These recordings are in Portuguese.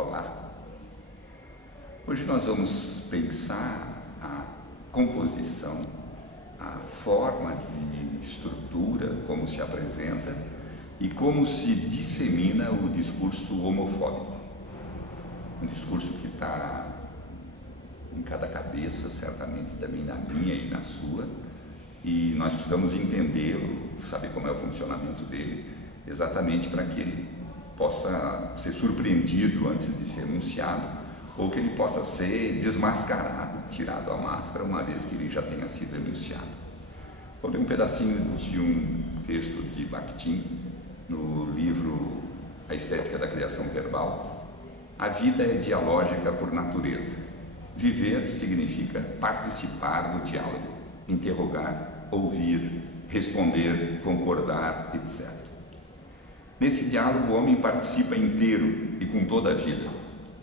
Olá! Hoje nós vamos pensar a composição, a forma de estrutura, como se apresenta e como se dissemina o discurso homofóbico. Um discurso que está em cada cabeça, certamente também na minha e na sua, e nós precisamos entendê-lo, saber como é o funcionamento dele, exatamente para que ele possa ser surpreendido antes de ser anunciado, ou que ele possa ser desmascarado, tirado a máscara, uma vez que ele já tenha sido anunciado. Vou ler um pedacinho de um texto de Bakhtin, no livro A Estética da Criação Verbal. A vida é dialógica por natureza. Viver significa participar do diálogo, interrogar, ouvir, responder, concordar, etc. Nesse diálogo, o homem participa inteiro e com toda a vida,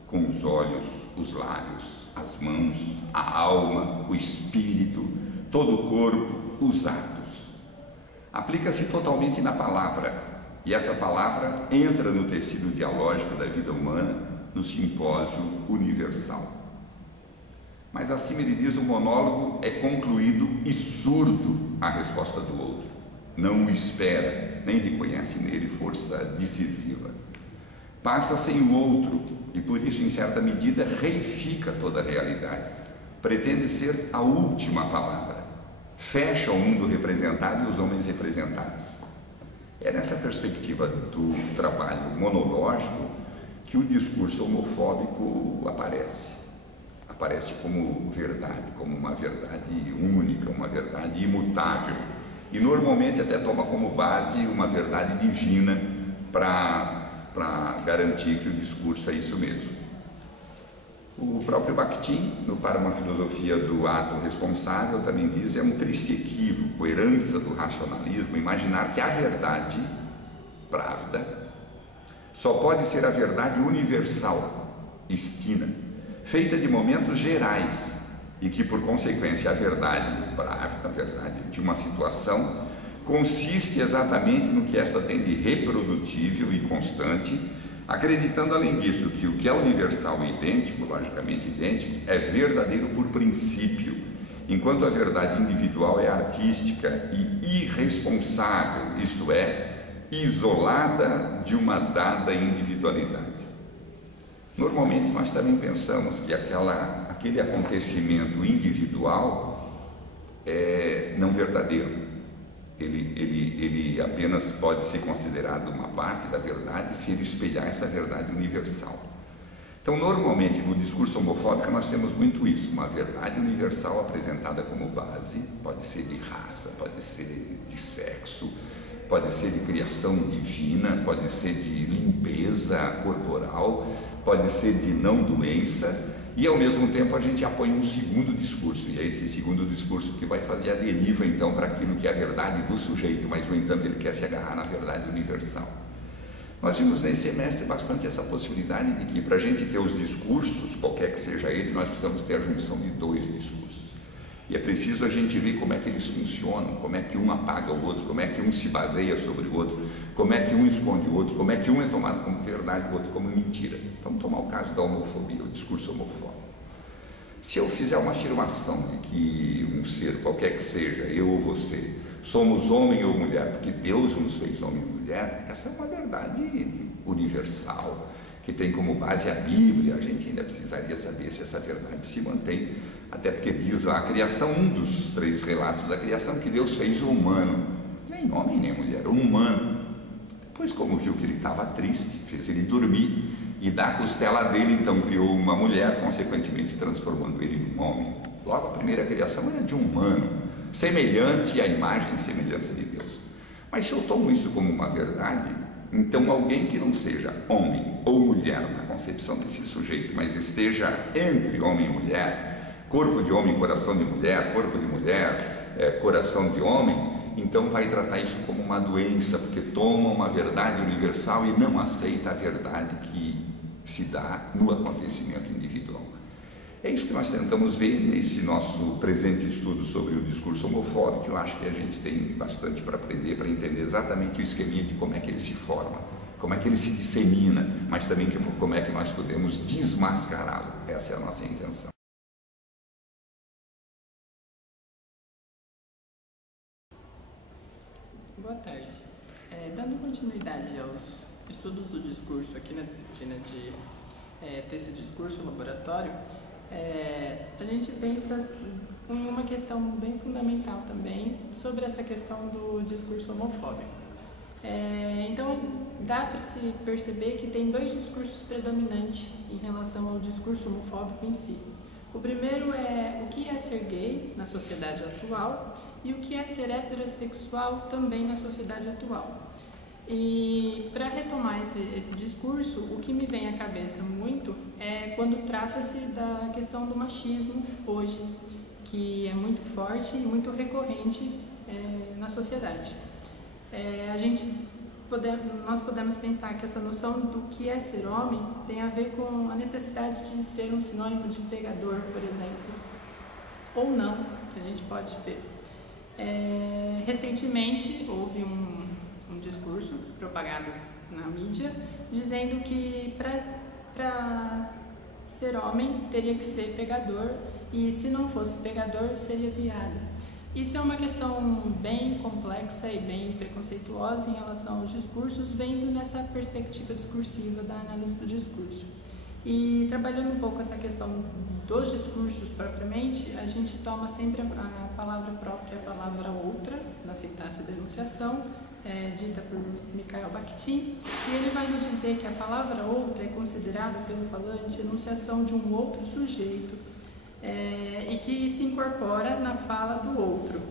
com os olhos, os lábios, as mãos, a alma, o espírito, todo o corpo, os atos. Aplica-se totalmente na palavra, e essa palavra entra no tecido dialógico da vida humana, no simpósio universal. Mas acima ele diz: o monólogo é concluído e surdo à resposta do outro. Não o espera, nem reconhece nele força decisiva. Passa sem o outro e por isso, em certa medida, reifica toda a realidade. Pretende ser a última palavra. Fecha o mundo representado e os homens representados. É nessa perspectiva do trabalho monológico que o discurso homofóbico aparece. Aparece como verdade, como uma verdade única, uma verdade imutável. E normalmente até toma como base uma verdade divina para garantir que o discurso é isso mesmo. O próprio Bakhtin, no Para uma Filosofia do Ato Responsável, também diz: é um triste equívoco, herança do racionalismo, imaginar que a verdade právida só pode ser a verdade universal, estina, feita de momentos gerais, e que, por consequência, a verdade právida, a verdade de uma situação, consiste exatamente no que esta tem de reprodutível e constante, acreditando, além disso, que o que é universal e idêntico, logicamente idêntico, é verdadeiro por princípio, enquanto a verdade individual é artística e irresponsável, isto é, isolada de uma dada individualidade. Normalmente nós também pensamos que aquele acontecimento individual é não verdadeiro. Ele apenas pode ser considerado uma parte da verdade se ele espelhar essa verdade universal. Então, normalmente no discurso homofóbico nós temos muito isso, uma verdade universal apresentada como base, pode ser de raça, pode ser de sexo, pode ser de criação divina, pode ser de limpeza corporal, pode ser de não doença, e ao mesmo tempo a gente apoia um segundo discurso, e é esse segundo discurso que vai fazer a deriva então para aquilo que é a verdade do sujeito, mas no entanto ele quer se agarrar na verdade universal. Nós vimos nesse semestre bastante essa possibilidade de que, para a gente ter os discursos, qualquer que seja ele, nós precisamos ter a junção de dois discursos. E é preciso a gente ver como é que eles funcionam, como é que um apaga o outro, como é que um se baseia sobre o outro, como é que um esconde o outro, como é que um é tomado como verdade e o outro como mentira. Vamos tomar o caso da homofobia, o discurso homofóbico. Se eu fizer uma afirmação de que um ser, qualquer que seja, eu ou você, somos homem ou mulher porque Deus nos fez homem ou mulher, essa é uma verdade universal, que tem como base a Bíblia. A gente ainda precisaria saber se essa verdade se mantém, até porque diz lá a criação, um dos 3 relatos da criação, que Deus fez o humano, nem homem nem mulher, o humano. Depois, como viu que ele estava triste, fez ele dormir, e da costela dele então criou uma mulher, consequentemente transformando ele num homem. Logo, a primeira criação era de um humano, semelhante à imagem e semelhança de Deus. Mas se eu tomo isso como uma verdade, então alguém que não seja homem ou mulher na concepção desse sujeito, mas esteja entre homem e mulher, corpo de homem, coração de mulher, corpo de mulher, coração de homem, então vai tratar isso como uma doença, porque toma uma verdade universal e não aceita a verdade que se dá no acontecimento individual. É isso que nós tentamos ver nesse nosso presente estudo sobre o discurso homofóbico. Eu acho que a gente tem bastante para aprender, para entender exatamente o esqueminha de como é que ele se forma. como é que ele se dissemina, mas também como é que nós podemos desmascará-lo. Essa é a nossa intenção. Boa tarde. Dando continuidade aos estudos do discurso aqui na disciplina de texto e discurso laboratório, a gente pensa em uma questão bem fundamental também sobre essa questão do discurso homofóbico. Então, dá para se perceber que tem dois discursos predominantes em relação ao discurso homofóbico em si. O primeiro é o que é ser gay na sociedade atual e o que é ser heterossexual também na sociedade atual. E para retomar esse discurso, o que me vem à cabeça muito é quando trata-se da questão do machismo hoje, que é muito forte e muito recorrente na sociedade. Nós podemos pensar que essa noção do que é ser homem tem a ver com a necessidade de ser um sinônimo de pegador, por exemplo, ou não, que a gente pode ver. Recentemente houve um discurso propagado na mídia dizendo que para ser homem teria que ser pegador e se não fosse pegador seria viado. Isso é uma questão bem complexa e bem preconceituosa em relação aos discursos, vendo nessa perspectiva discursiva da análise do discurso. E trabalhando um pouco essa questão dos discursos propriamente, a gente toma sempre a palavra própria, a palavra outra, na sintaxe da enunciação, dita por Mikhail Bakhtin, e ele vai nos dizer que a palavra outra é considerada pelo falante enunciação de um outro sujeito, e que se incorpora na fala do outro.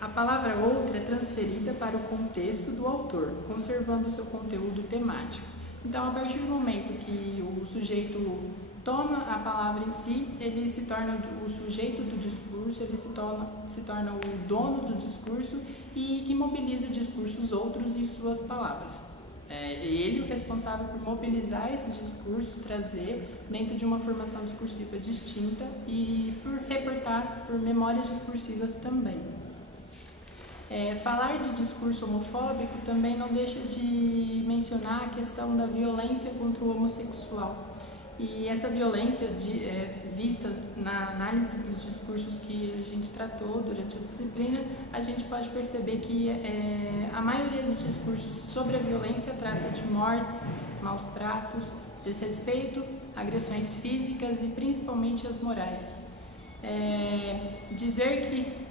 A palavra outra é transferida para o contexto do autor, conservando o seu conteúdo temático. Então, a partir do momento que o sujeito toma a palavra em si, ele se torna o sujeito do discurso, ele se torna o dono do discurso e que mobiliza discursos outros em suas palavras. Ele o responsável por mobilizar esses discursos, trazer dentro de uma formação discursiva distinta e por reportar por memórias discursivas também. Falar de discurso homofóbico também não deixa de mencionar a questão da violência contra o homossexual. E essa violência vista na análise dos discursos que a gente tratou durante a disciplina, a gente pode perceber que a maioria dos discursos sobre a violência trata de mortes, maus tratos, desrespeito, agressões físicas e principalmente as morais. Dizer que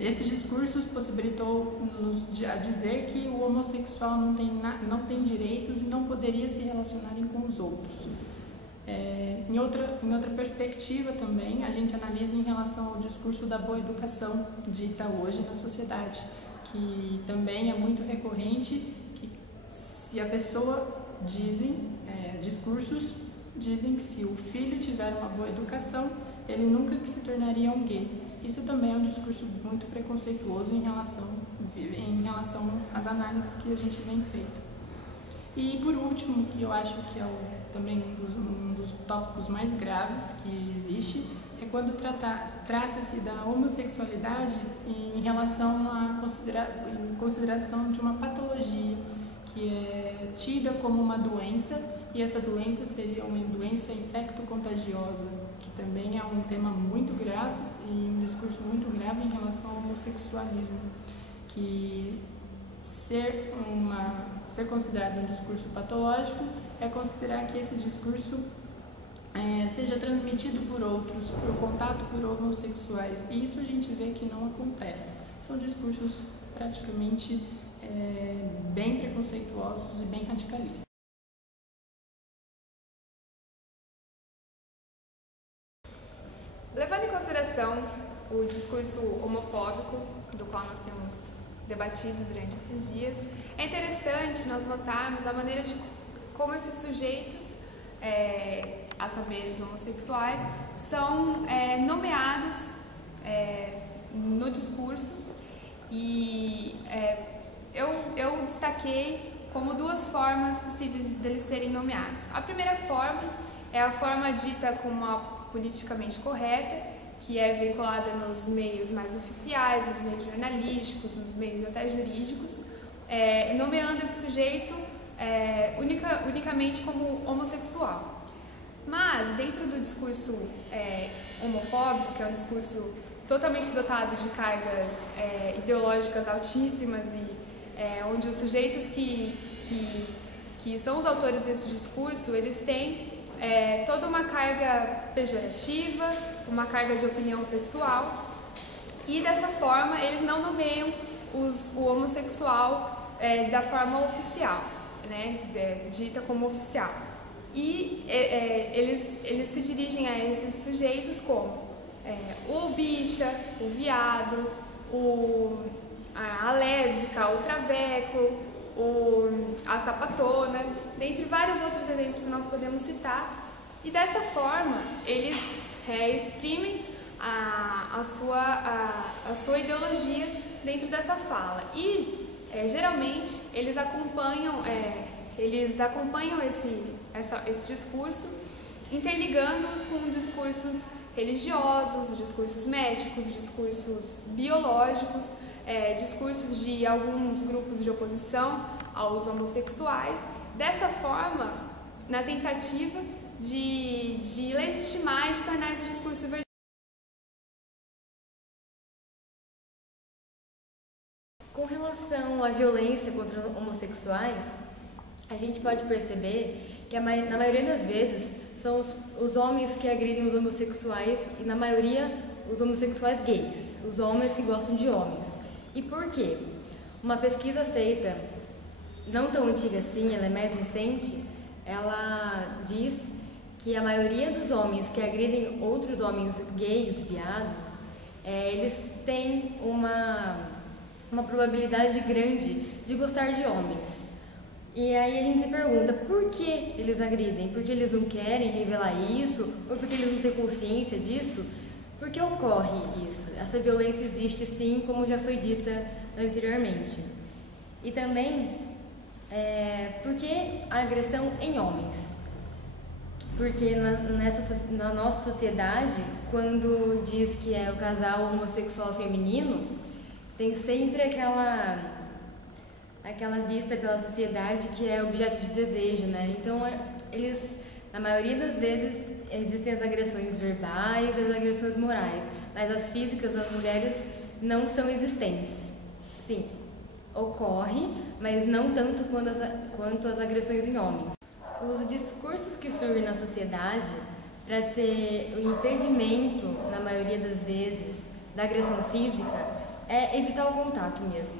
esses discursos possibilitou-nos a dizer que o homossexual não tem direitos e não poderia se relacionar com os outros. Em outra perspectiva também, a gente analisa em relação ao discurso da boa educação dita hoje na sociedade, que também é muito recorrente, que se a pessoa discursos dizem que se o filho tiver uma boa educação, ele nunca que se tornaria um gay. Isso também é um discurso muito preconceituoso em relação às análises que a gente vem feito. E por último, que eu acho que é também um dos tópicos mais graves que existe, é quando trata-se da homossexualidade em relação em consideração de uma patologia que é tida como uma doença, e essa doença seria uma doença infecto-contagiosa, que também é um tema muito grave e um discurso muito grave em relação ao homossexualismo, que ser considerado um discurso patológico é considerar que esse discurso seja transmitido por outros, por contato por homossexuais, e isso a gente vê que não acontece. São discursos praticamente bem preconceituosos e bem radicalistas. Levando em consideração o discurso homofóbico, do qual nós temos debatido durante esses dias, é interessante nós notarmos a maneira de como esses sujeitos, a saber, os homossexuais, são nomeados no discurso, e eu destaquei como duas formas possíveis deles serem nomeados. A primeira forma é a forma dita como a politicamente correta, que é veiculada nos meios mais oficiais, nos meios jornalísticos, nos meios até jurídicos, nomeando esse sujeito unicamente como homossexual. Mas, dentro do discurso homofóbico, que é um discurso totalmente dotado de cargas ideológicas altíssimas e onde os sujeitos que são os autores desse discurso, eles têm toda uma carga pejorativa, uma carga de opinião pessoal, e dessa forma eles não nomeiam o homossexual da forma oficial, né, dita como oficial. E eles se dirigem a esses sujeitos como o bicha, o viado, a lésbica, o traveco, a sapatona, dentre vários outros exemplos que nós podemos citar. E dessa forma eles exprimem a sua ideologia dentro dessa fala. E geralmente eles acompanham esse discurso, interligando-os com discursos religiosos, discursos médicos, discursos biológicos, discursos de alguns grupos de oposição aos homossexuais, dessa forma, na tentativa de legitimar e de tornar esse discurso verdadeiro. Com relação à violência contra homossexuais, a gente pode perceber que na maioria das vezes são os homens que agridem os homossexuais e na maioria os homossexuais gays, os homens que gostam de homens. E por quê? Uma pesquisa feita, não tão antiga assim, ela é mais recente, ela diz que a maioria dos homens que agridem outros homens gays, viados, eles têm uma probabilidade grande de gostar de homens. E aí a gente se pergunta, por que eles agridem? Porque eles não querem revelar isso? Ou porque eles não têm consciência disso? Por que ocorre isso? Essa violência existe sim, como já foi dita anteriormente. E também, por que a agressão em homens? Porque na nossa sociedade, quando diz que é o casal homossexual feminino, tem sempre aquela vista pela sociedade que é objeto de desejo, né? Então, na maioria das vezes, existem as agressões verbais, as agressões morais, mas as físicas das mulheres não são existentes. Sim, ocorre, mas não tanto quanto as agressões em homens. Os discursos que surgem na sociedade para ter o impedimento, na maioria das vezes, da agressão física é evitar o contato mesmo.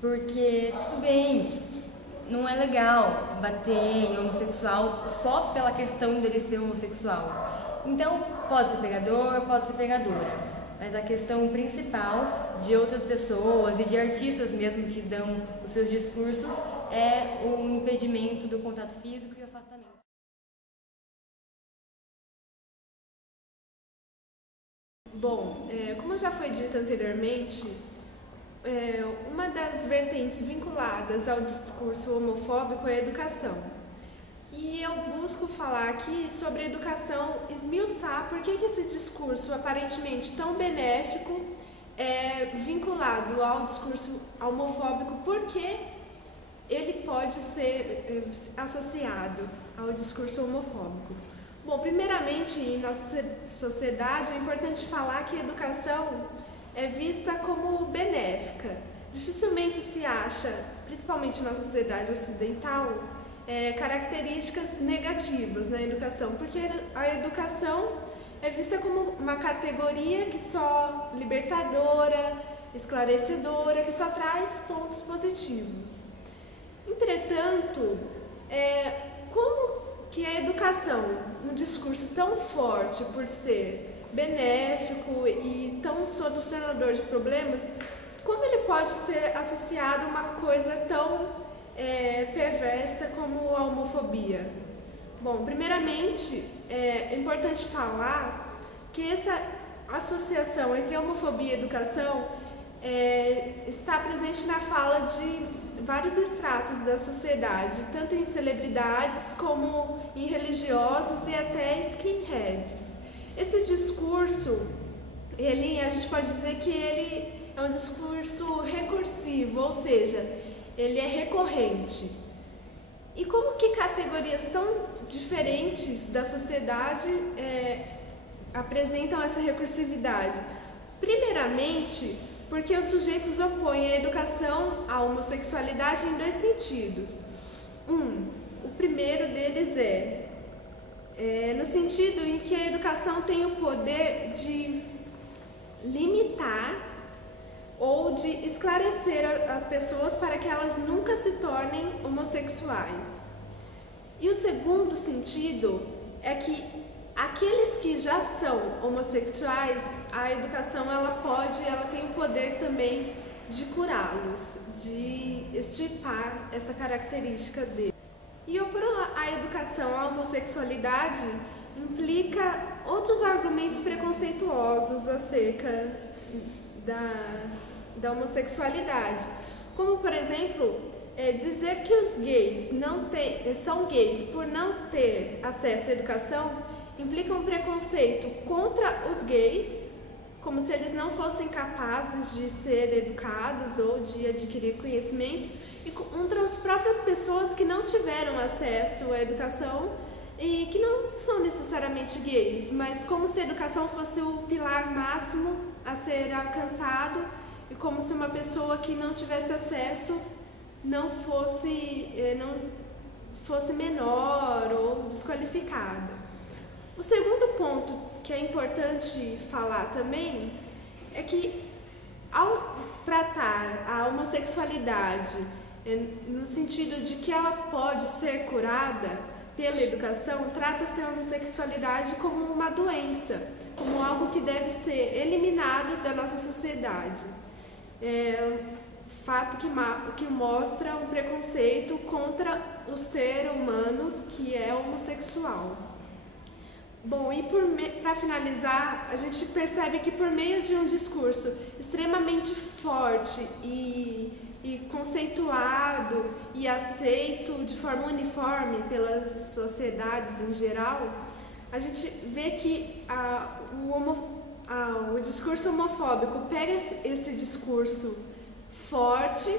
Porque, tudo bem, não é legal bater em homossexual só pela questão dele ser homossexual. Então, pode ser pegador, pode ser pegadora. Mas a questão principal de outras pessoas e de artistas mesmo que dão os seus discursos é o impedimento do contato físico e o afastamento. Bom, como já foi dito anteriormente, uma das vertentes vinculadas ao discurso homofóbico é a educação. E eu busco falar aqui sobre a educação, esmiuçar por que esse discurso aparentemente tão benéfico é vinculado ao discurso homofóbico, porque ele pode ser associado ao discurso homofóbico. Bom, primeiramente, em nossa sociedade é importante falar que a educação é vista como benéfica. Dificilmente se acha, principalmente na sociedade ocidental, características negativas na educação, porque a educação é vista como uma categoria que só libertadora, esclarecedora, que só traz pontos positivos. Entretanto, como que a educação, um discurso tão forte por ser benéfico e tão solucionador de problemas, como ele pode ser associado a uma coisa tão perversa como a homofobia? Bom, primeiramente, é importante falar que essa associação entre a homofobia e a educação está presente na fala de vários estratos da sociedade, tanto em celebridades como em religiosos e até skinheads. Esse discurso, a gente pode dizer que ele é um discurso recursivo, ou seja, ele é recorrente. E como que categorias tão diferentes da sociedade apresentam essa recursividade? Primeiramente, porque os sujeitos opõem a educação à homossexualidade em dois sentidos. O primeiro deles no sentido em que a educação tem o poder de limitar ou de esclarecer as pessoas para que elas nunca se tornem homossexuais. E o segundo sentido é que aqueles que já são homossexuais, a educação ela tem o poder também de curá-los, de extirpar essa característica deles. E opor a educação à homossexualidade implica outros argumentos preconceituosos acerca da homossexualidade, como por exemplo, dizer que os gays são gays por não ter acesso à educação implica um preconceito contra os gays, como se eles não fossem capazes de ser educados ou de adquirir conhecimento, e contra as próprias pessoas que não tiveram acesso à educação e que não são necessariamente gays, mas como se a educação fosse o pilar máximo a ser alcançado e como se uma pessoa que não tivesse acesso não fosse menor ou desqualificada. O segundo ponto que é importante falar também é que ao tratar a homossexualidade no sentido de que ela pode ser curada pela educação, trata-se a homossexualidade como uma doença, como algo que deve ser eliminado da nossa sociedade. Fato que mostra um preconceito contra o ser humano que é homossexual. Bom, e para finalizar, a gente percebe que por meio de um discurso extremamente forte e conceituado e aceito de forma uniforme pelas sociedades em geral, a gente vê que o discurso homofóbico pega esse discurso forte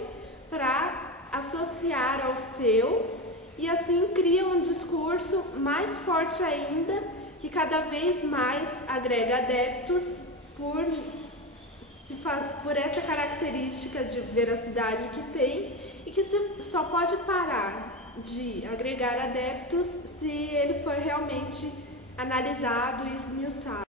para associar ao seu e assim cria um discurso mais forte ainda que cada vez mais agrega adeptos por essa característica de veracidade que tem e que só pode parar de agregar adeptos se ele for realmente analisado e esmiuçado.